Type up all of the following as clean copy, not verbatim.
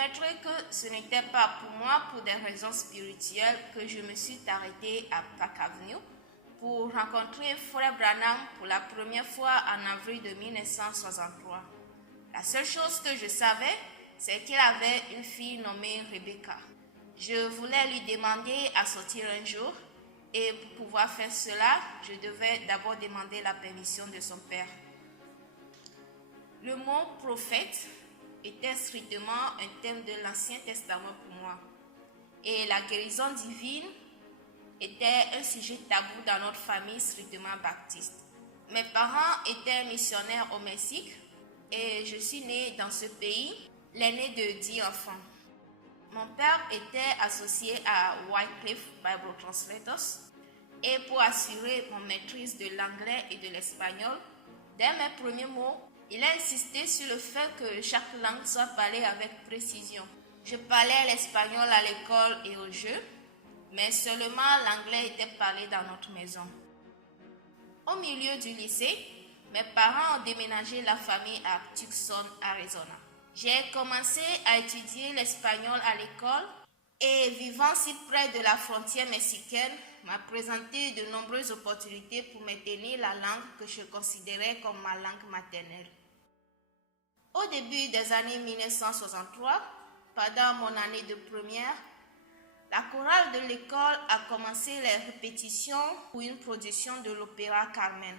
reconnaîtrai que ce n'était pas pour moi, pour des raisons spirituelles, que je me suis arrêtée à Park Avenue pour rencontrer Frère Branham pour la première fois en avril de 1963. La seule chose que je savais, c'est qu'il avait une fille nommée Rebecca. Je voulais lui demander à sortir un jour et pour pouvoir faire cela, je devais d'abord demander la permission de son père. Le mot prophète était strictement un thème de l'Ancien Testament pour moi et la guérison divine était un sujet tabou dans notre famille strictement baptiste. Mes parents étaient missionnaires au Mexique et je suis née dans ce pays, l'aîné de 10 enfants. Mon père était associé à Wycliffe Bible Translators et pour assurer mon maîtrise de l'anglais et de l'espagnol, dès mes premiers mots, il a insisté sur le fait que chaque langue soit parlée avec précision. Je parlais l'espagnol à l'école et au jeu, mais seulement l'anglais était parlé dans notre maison. Au milieu du lycée, mes parents ont déménagé la famille à Tucson, Arizona. J'ai commencé à étudier l'espagnol à l'école et vivant si près de la frontière mexicaine m'a présenté de nombreuses opportunités pour maintenir la langue que je considérais comme ma langue maternelle. Au début des années 1963, pendant mon année de première, la chorale de l'école a commencé les répétitions pour une production de l'opéra Carmen.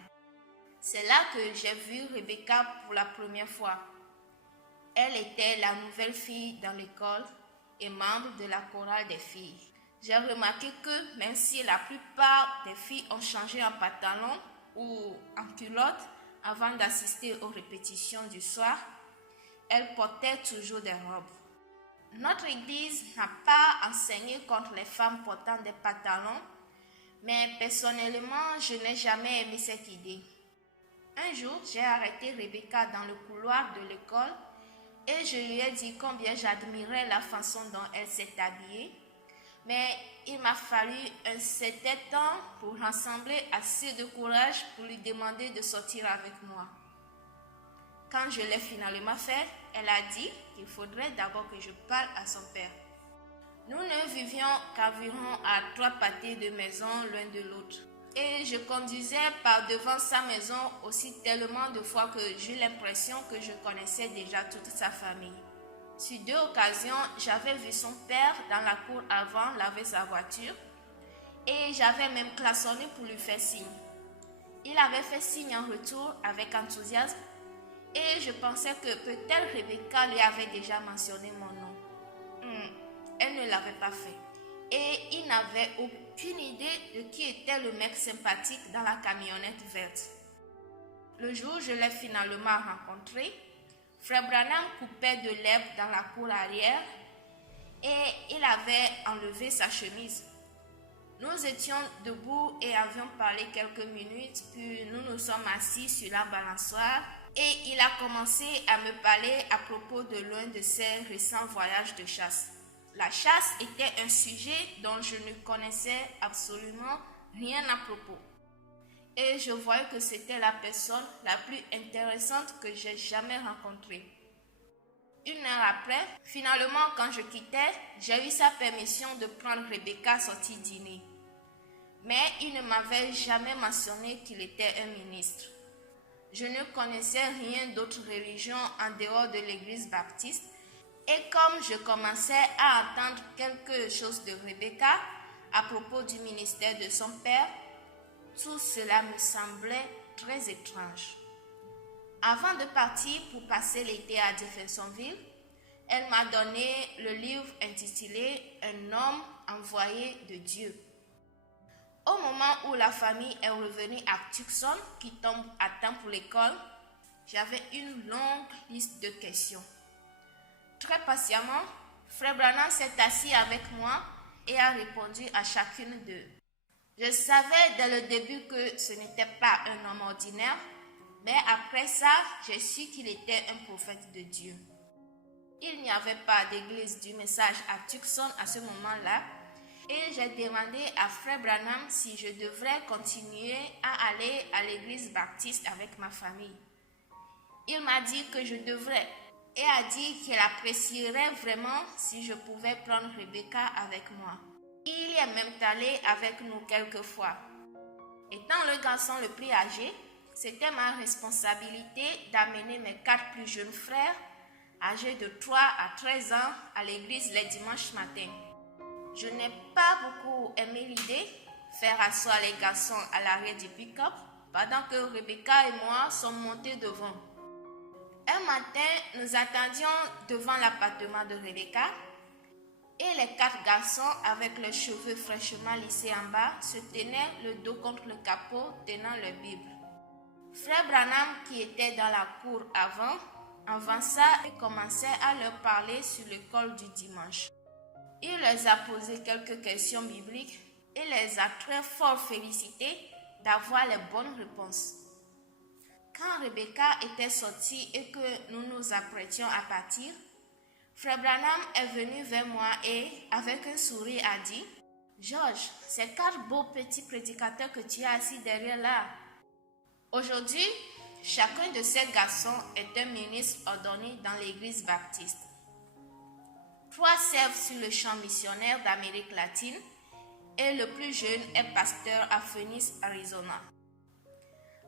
C'est là que j'ai vu Rebecca pour la première fois. Elle était la nouvelle fille dans l'école et membre de la chorale des filles. J'ai remarqué que même si la plupart des filles ont changé en pantalon ou en culotte avant d'assister aux répétitions du soir, elles portaient toujours des robes. Notre église n'a pas enseigné contre les femmes portant des pantalons, mais personnellement, je n'ai jamais aimé cette idée. Un jour, j'ai arrêté Rebecca dans le couloir de l'école et je lui ai dit combien j'admirais la façon dont elle s'est habillée, mais il m'a fallu un certain temps pour rassembler assez de courage pour lui demander de sortir avec moi. Quand je l'ai finalement fait, elle a dit qu'il faudrait d'abord que je parle à son père. Nous ne vivions qu'environ à 3 pâtés de maison l'un de l'autre. Et je conduisais par devant sa maison aussi tellement de fois que j'eus l'impression que je connaissais déjà toute sa famille. Sur 2 occasions, j'avais vu son père dans la cour avant laver sa voiture et j'avais même klaxonné pour lui faire signe. Il avait fait signe en retour avec enthousiasme et je pensais que peut-être Rebecca lui avait déjà mentionné mon nom. Elle ne l'avait pas fait. Et il n'avait aucune idée de qui était le mec sympathique dans la camionnette verte. Le jour où je l'ai finalement rencontré, Frère Branham coupait de l'herbe dans la cour arrière et il avait enlevé sa chemise. Nous étions debout et avions parlé quelques minutes, puis nous nous sommes assis sur la balançoire et il a commencé à me parler à propos de l'un de ses récents voyages de chasse. La chasse était un sujet dont je ne connaissais absolument rien à propos. Et je voyais que c'était la personne la plus intéressante que j'ai jamais rencontrée. 1 heure après, finalement, quand je quittais, j'ai eu sa permission de prendre Rebecca sortir dîner. Mais il ne m'avait jamais mentionné qu'il était un ministre. Je ne connaissais rien d'autre religion en dehors de l'église baptiste. Et comme je commençais à entendre quelque chose de Rebecca à propos du ministère de son père, tout cela me semblait très étrange. Avant de partir pour passer l'été à Jeffersonville, elle m'a donné le livre intitulé « Un homme envoyé de Dieu ». Au moment où la famille est revenue à Tucson, qui tombe à temps pour l'école, j'avais une longue liste de questions. Très patiemment, Frère Branham s'est assis avec moi et a répondu à chacune d'eux. Je savais dès le début que ce n'était pas un homme ordinaire, mais après ça, j'ai su qu'il était un prophète de Dieu. Il n'y avait pas d'église du message à Tucson à ce moment-là, et j'ai demandé à Frère Branham si je devrais continuer à aller à l'église baptiste avec ma famille. Il m'a dit que je devrais. et a dit qu'elle apprécierait vraiment si je pouvais prendre Rebecca avec moi. Il y est même allé avec nous quelques fois. Étant le garçon le plus âgé, c'était ma responsabilité d'amener mes 4 plus jeunes frères, âgés de 3 à 13 ans, à l'église les dimanches matins. Je n'ai pas beaucoup aimé l'idée, faire asseoir les garçons à l'arrière du pick-up, pendant que Rebecca et moi sommes montés devant. Un matin, nous attendions devant l'appartement de Rebecca et les 4 garçons avec leurs cheveux fraîchement lissés en bas se tenaient le dos contre le capot tenant leur Bible. Frère Branham, qui était dans la cour avant, avança et commençait à leur parler sur l'école du dimanche. Il leur a posé quelques questions bibliques et les a très fort félicités d'avoir les bonnes réponses. Quand Rebecca était sortie et que nous nous apprêtions à partir, Frère Branham est venu vers moi et, avec un sourire, a dit « George, ces 4 beaux petits prédicateurs que tu as assis derrière là. Aujourd'hui, chacun de ces garçons est un ministre ordonné dans l'église baptiste. 3 servent sur le champ missionnaire d'Amérique latine et le plus jeune est pasteur à Phoenix, Arizona. »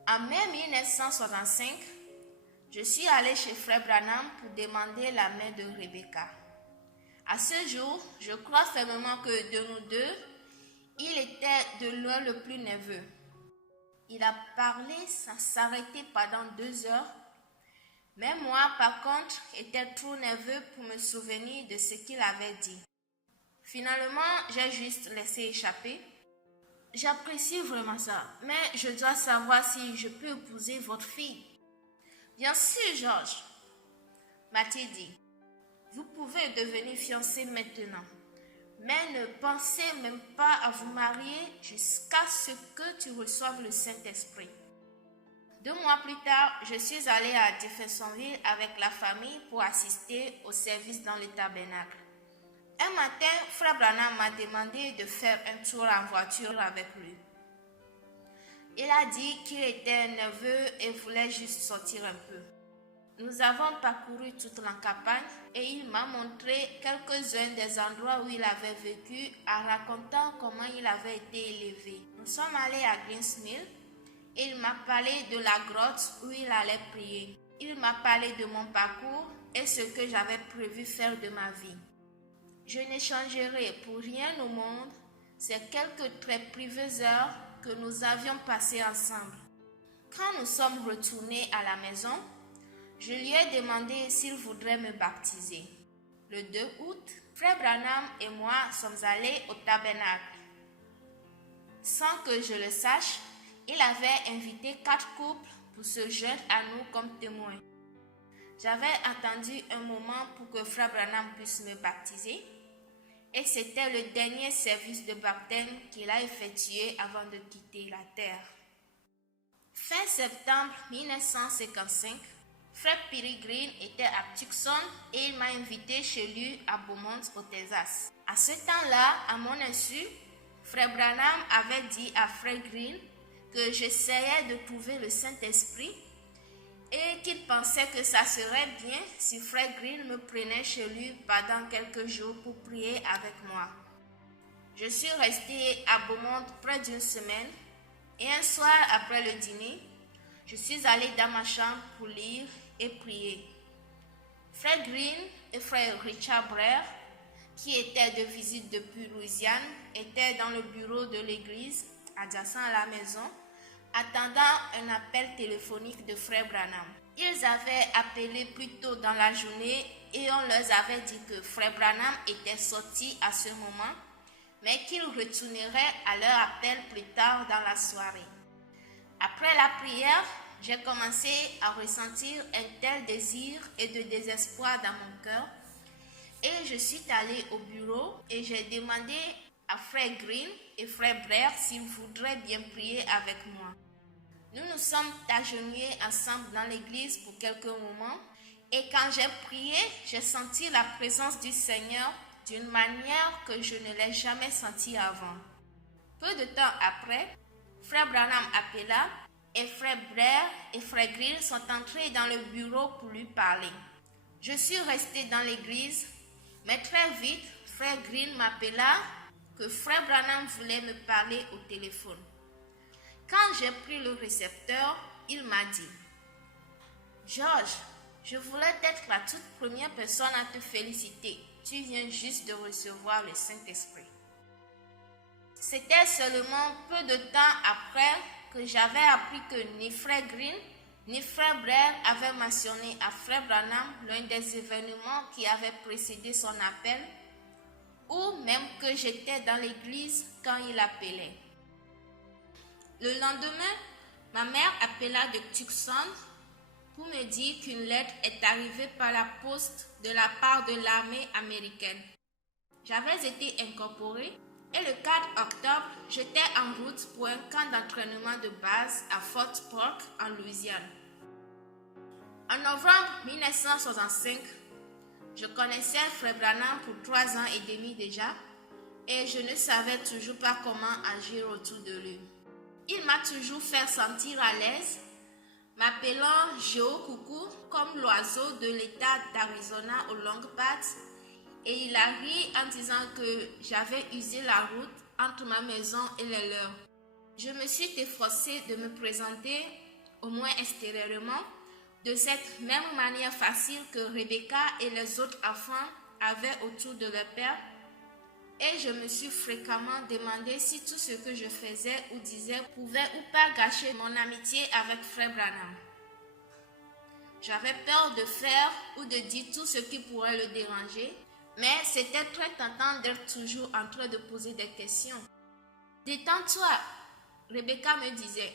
En mai 1965, je suis allée chez Frère Branham pour demander la main de Rebecca. À ce jour, je crois fermement que de nous deux, il était de loin le plus nerveux. Il a parlé sans s'arrêter pendant 2 heures, mais moi, par contre, étais trop nerveux pour me souvenir de ce qu'il avait dit. Finalement, j'ai juste laissé échapper. J'apprécie vraiment ça, mais je dois savoir si je peux épouser votre fille. Bien sûr, George, m'a-t-il dit. Vous pouvez devenir fiancé maintenant, mais ne pensez même pas à vous marier jusqu'à ce que tu reçoives le Saint-Esprit. 2 mois plus tard, je suis allée à Jeffersonville avec la famille pour assister au service dans le tabernacle. Un matin, Frère Branham m'a demandé de faire un tour en voiture avec lui. Il a dit qu'il était nerveux et voulait juste sortir un peu. Nous avons parcouru toute la campagne et il m'a montré quelques-uns des endroits où il avait vécu en racontant comment il avait été élevé. Nous sommes allés à Greens Mill et il m'a parlé de la grotte où il allait prier. Il m'a parlé de mon parcours et ce que j'avais prévu faire de ma vie. Je n'échangerai pour rien au monde ces quelques très privées heures que nous avions passées ensemble. Quand nous sommes retournés à la maison, je lui ai demandé s'il voudrait me baptiser. Le 2 août, Frère Branham et moi sommes allés au tabernacle. Sans que je le sache, il avait invité 4 couples pour se joindre à nous comme témoins. J'avais attendu un moment pour que Frère Branham puisse me baptiser et c'était le dernier service de baptême qu'il a effectué avant de quitter la terre. Fin septembre 1955, Frère Perry Green était à Tucson et il m'a invité chez lui à Beaumont au Texas. À ce temps-là, à mon insu, Frère Branham avait dit à Frère Green que j'essayais de trouver le Saint-Esprit et qu'il pensait que ça serait bien si Frère Green me prenait chez lui pendant quelques jours pour prier avec moi. Je suis restée à Beaumont près d'1 semaine et un soir après le dîner, je suis allée dans ma chambre pour lire et prier. Frère Green et Frère Richard Blair, qui étaient de visite depuis Louisiane, étaient dans le bureau de l'église, adjacent à la maison, attendant un appel téléphonique de Frère Branham. Ils avaient appelé plus tôt dans la journée et on leur avait dit que Frère Branham était sorti à ce moment, mais qu'il retournerait à leur appel plus tard dans la soirée. Après la prière, j'ai commencé à ressentir un tel désir et de désespoir dans mon cœur et je suis allée au bureau et j'ai demandé à Frère Green et Frère Blair s'ils voudraient bien prier avec moi. Nous nous sommes agenouillés ensemble dans l'église pour quelques moments et quand j'ai prié, j'ai senti la présence du Seigneur d'une manière que je ne l'ai jamais sentie avant. Peu de temps après, Frère Branham appela et Frère Blair et Frère Green sont entrés dans le bureau pour lui parler. Je suis restée dans l'église, mais très vite, frère Green m'appela que frère Branham voulait me parler au téléphone. Quand j'ai pris le récepteur, il m'a dit: George, je voulais être la toute première personne à te féliciter. Tu viens juste de recevoir le Saint-Esprit. C'était seulement peu de temps après que j'avais appris que ni frère Green ni frère Blair avaient mentionné à frère Branham l'un des événements qui avaient précédé son appel, ou même que j'étais dans l'église quand il appelait. Le lendemain, ma mère appela de Tucson pour me dire qu'une lettre est arrivée par la poste de la part de l'armée américaine. J'avais été incorporée et le 4 octobre, j'étais en route pour un camp d'entraînement de base à Fort Polk en Louisiane. En novembre 1965, je connaissais frère Branham pour 3 ans et demi déjà et je ne savais toujours pas comment agir autour de lui. Il m'a toujours fait sentir à l'aise, m'appelant Joe Coucou comme l'oiseau de l'État d'Arizona aux longues pattes, et il a ri en disant que j'avais usé la route entre ma maison et les leurs. Je me suis efforcée de me présenter, au moins extérieurement, de cette même manière facile que Rebecca et les autres enfants avaient autour de leur père, et je me suis fréquemment demandé si tout ce que je faisais ou disais pouvait ou pas gâcher mon amitié avec frère Branham. J'avais peur de faire ou de dire tout ce qui pourrait le déranger, mais c'était très tentant d'être toujours en train de poser des questions. « Détends-toi », Rebecca me disait.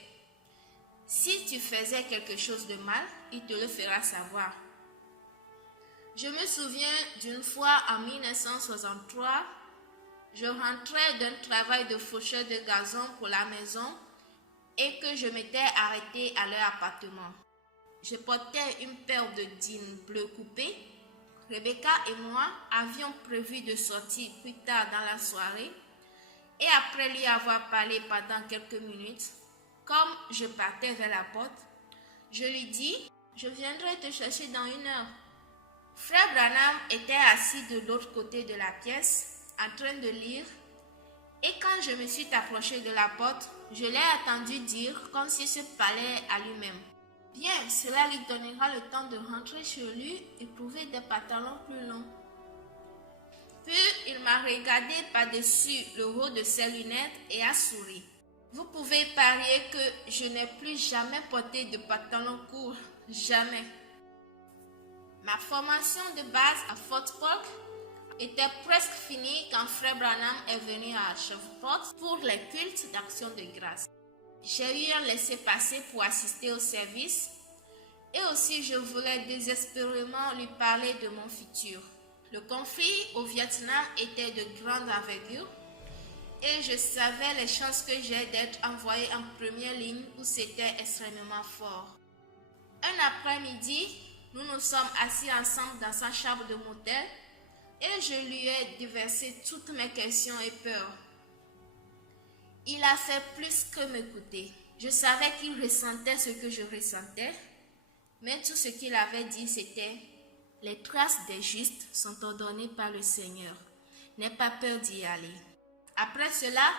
« Si tu faisais quelque chose de mal, il te le fera savoir. » Je me souviens d'une fois en 1963, je rentrais d'un travail de faucheur de gazon pour la maison et que je m'étais arrêtée à leur appartement. Je portais une paire de jeans bleus coupés. Rebecca et moi avions prévu de sortir plus tard dans la soirée et après lui avoir parlé pendant quelques minutes, comme je partais vers la porte, je lui dis « Je viendrai te chercher dans 1 heure ». Frère Branham était assis de l'autre côté de la pièce, en train de lire, et quand je me suis approchée de la porte, je l'ai entendu dire comme s'il se parlait à lui-même. Bien, cela lui donnera le temps de rentrer chez lui et trouver des pantalons plus longs. Puis il m'a regardé par-dessus le haut de ses lunettes et a souri. Vous pouvez parier que je n'ai plus jamais porté de pantalons courts, jamais. Ma formation de base à Fort Polk était presque finie quand frère Branham est venu à Shreveport pour les cultes d'action de grâce. J'ai eu un laissez-passer pour assister au service et aussi je voulais désespérément lui parler de mon futur. Le conflit au Vietnam était de grande envergure et je savais les chances que j'ai d'être envoyé en première ligne où c'était extrêmement fort. Un après-midi, nous nous sommes assis ensemble dans sa chambre de motel et je lui ai déversé toutes mes questions et peurs. Il a fait plus que m'écouter. Je savais qu'il ressentait ce que je ressentais, mais tout ce qu'il avait dit c'était « Les traces des justes sont ordonnées par le Seigneur. N'aie pas peur d'y aller. » Après cela,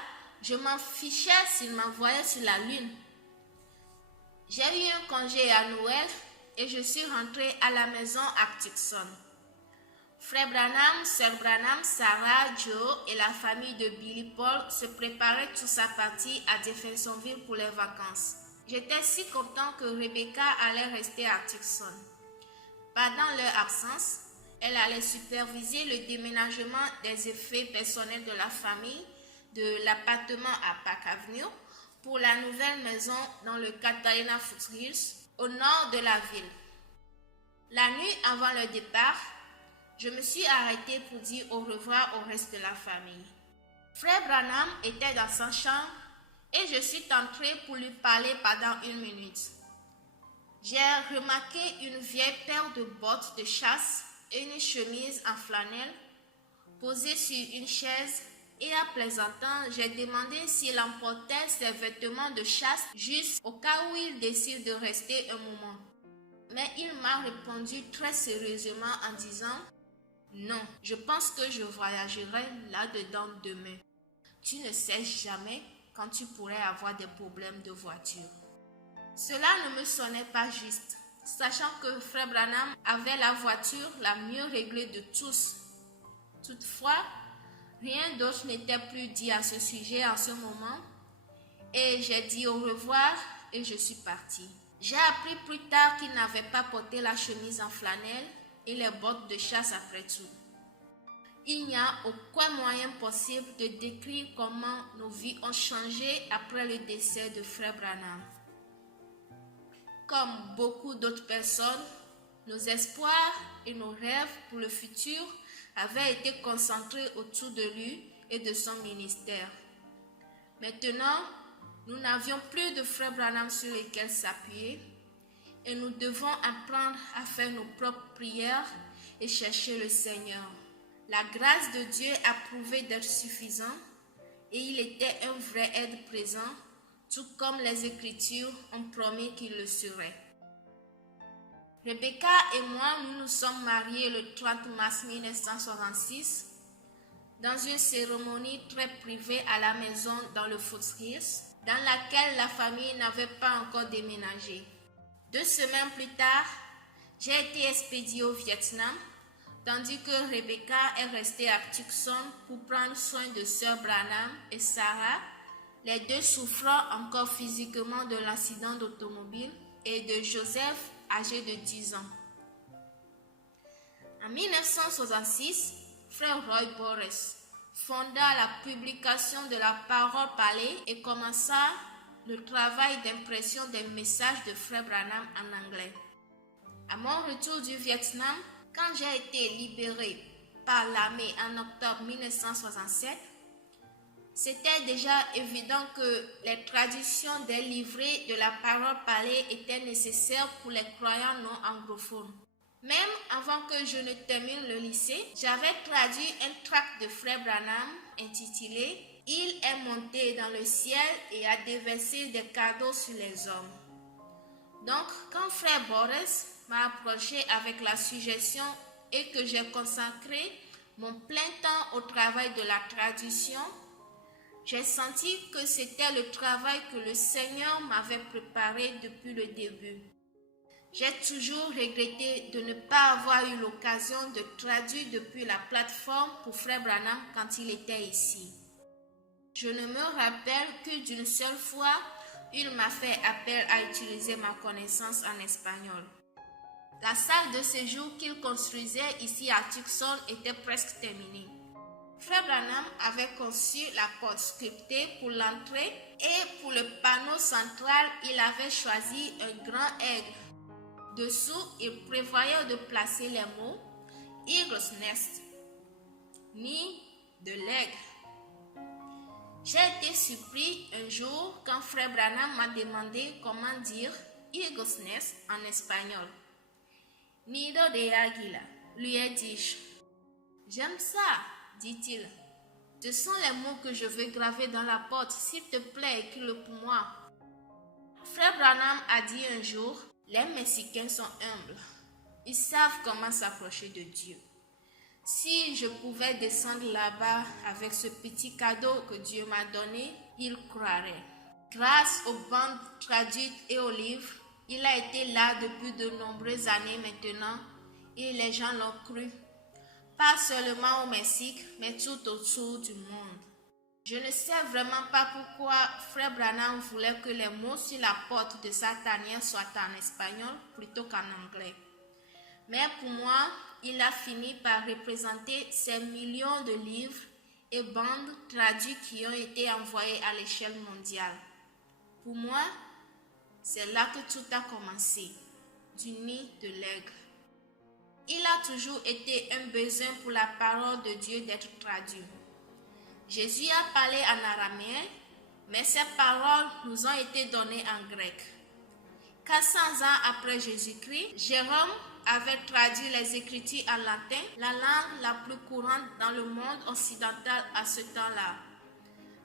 je m'en fichais s'il m'envoyait sur la lune. J'ai eu un congé à Noël et je suis rentrée à la maison à Tucson. Frère Branham, Sœur Branham, Sarah, Joe et la famille de Billy Paul se préparaient tous à partir à Jeffersonville pour les vacances. J'étais si content que Rebecca allait rester à Tucson. Pendant leur absence, elle allait superviser le déménagement des effets personnels de la famille de l'appartement à Park Avenue pour la nouvelle maison dans le Catalina Foothills, au nord de la ville. La nuit avant leur départ, je me suis arrêtée pour dire au revoir au reste de la famille. Frère Branham était dans sa chambre et je suis entrée pour lui parler pendant 1 minute. J'ai remarqué une vieille paire de bottes de chasse et une chemise en flanelle posée sur une chaise et en plaisantant, j'ai demandé s'il emportait ses vêtements de chasse juste au cas où il décide de rester un moment. Mais il m'a répondu très sérieusement en disant: non, je pense que je voyagerai là-dedans demain. Tu ne sais jamais quand tu pourrais avoir des problèmes de voiture. Cela ne me sonnait pas juste, sachant que Frère Branham avait la voiture la mieux réglée de tous. Toutefois, rien d'autre n'était plus dit à ce sujet en ce moment, et j'ai dit au revoir et je suis partie. J'ai appris plus tard qu'il n'avait pas porté la chemise en flanelle et les bottes de chasse après tout. Il n'y a aucun moyen possible de décrire comment nos vies ont changé après le décès de Frère Branham. Comme beaucoup d'autres personnes, nos espoirs et nos rêves pour le futur avaient été concentrés autour de lui et de son ministère. Maintenant, nous n'avions plus de Frère Branham sur lesquels s'appuyer et nous devons apprendre à faire nos propres prières et chercher le Seigneur. La grâce de Dieu a prouvé d'être suffisant et il était un vrai aide présent, tout comme les Écritures ont promis qu'il le serait. Rebecca et moi, nous nous sommes mariés le 30 mars 1966 dans une cérémonie très privée à la maison dans le Foots Hills, dans laquelle la famille n'avait pas encore déménagé. 2 semaines plus tard, j'ai été expédiée au Vietnam, tandis que Rebecca est restée à Tucson pour prendre soin de Sœur Branham et Sarah, les deux souffrant encore physiquement de l'accident d'automobile, et de Joseph, âgé de 10 ans. En 1966, Frère Roy Boris fonda la publication de la parole parlée et commença le travail d'impression des messages de Frère Branham en anglais. À mon retour du Vietnam, quand j'ai été libérée par l'armée en octobre 1967, c'était déjà évident que les traductions des livrets de la parole parlée étaient nécessaires pour les croyants non anglophones. Même avant que je ne termine le lycée, j'avais traduit un tract de Frère Branham intitulé « Il est monté dans le ciel et a déversé des cadeaux sur les hommes ». Donc, quand Frère Boris m'a approché avec la suggestion et que j'ai consacré mon plein temps au travail de la traduction, j'ai senti que c'était le travail que le Seigneur m'avait préparé depuis le début. J'ai toujours regretté de ne pas avoir eu l'occasion de traduire depuis la plateforme pour Frère Branham quand il était ici. Je ne me rappelle que d'une seule fois, il m'a fait appel à utiliser ma connaissance en espagnol. La salle de séjour qu'il construisait ici à Tucson était presque terminée. Frère Branham avait conçu la porte sculptée pour l'entrée et pour le panneau central, il avait choisi un grand aigle. Dessous, il prévoyait de placer les mots « Eagle's Nest », nid de l'aigle. J'ai été surpris un jour quand Frère Branham m'a demandé comment dire « Eagle's Nest » en espagnol. « Nido de águila », lui ai dit-je. « J'aime ça », dit-il. « Ce sont les mots que je veux graver dans la porte. S'il te plaît, écris-le pour moi. » Frère Branham a dit un jour: « Les Mexicains sont humbles. Ils savent comment s'approcher de Dieu. Si je pouvais descendre là-bas avec ce petit cadeau que Dieu m'a donné, ils croiraient. » Grâce aux bandes traduites et aux livres, il a été là depuis de nombreuses années maintenant et les gens l'ont cru. Pas seulement au Mexique, mais tout autour du monde. Je ne sais vraiment pas pourquoi Frère Branham voulait que les mots sur la porte de sa tanière soient en espagnol plutôt qu'en anglais. Mais pour moi, il a fini par représenter ces millions de livres et bandes traduits qui ont été envoyés à l'échelle mondiale. Pour moi, c'est là que tout a commencé, du nid de l'aigle. Il a toujours été un besoin pour la parole de Dieu d'être traduite. Jésus a parlé en araméen, mais ses paroles nous ont été données en grec. 400 ans après Jésus-Christ, Jérôme avait traduit les Écritures en latin, la langue la plus courante dans le monde occidental à ce temps-là.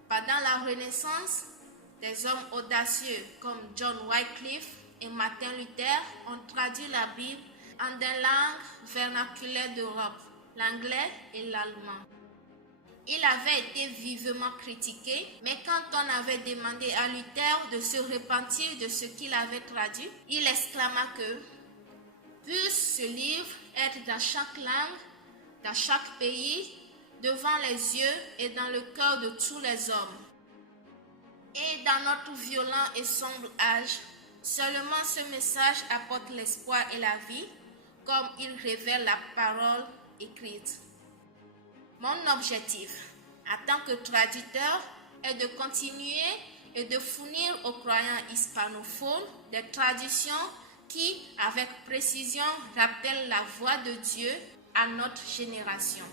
Pendant la Renaissance, des hommes audacieux comme John Wycliffe et Martin Luther ont traduit la Bible en des langues vernaculaires d'Europe, l'anglais et l'allemand. Il avait été vivement critiqué, mais quand on avait demandé à Luther de se repentir de ce qu'il avait traduit, il exclama que puisse ce livre être dans chaque langue, dans chaque pays, devant les yeux et dans le cœur de tous les hommes. Et dans notre violent et sombre âge, seulement ce message apporte l'espoir et la vie, comme il révèle la parole écrite. Mon objectif, en tant que traducteur, est de continuer et de fournir aux croyants hispanophones des traductions qui, avec précision, rappellent la voix de Dieu à notre génération.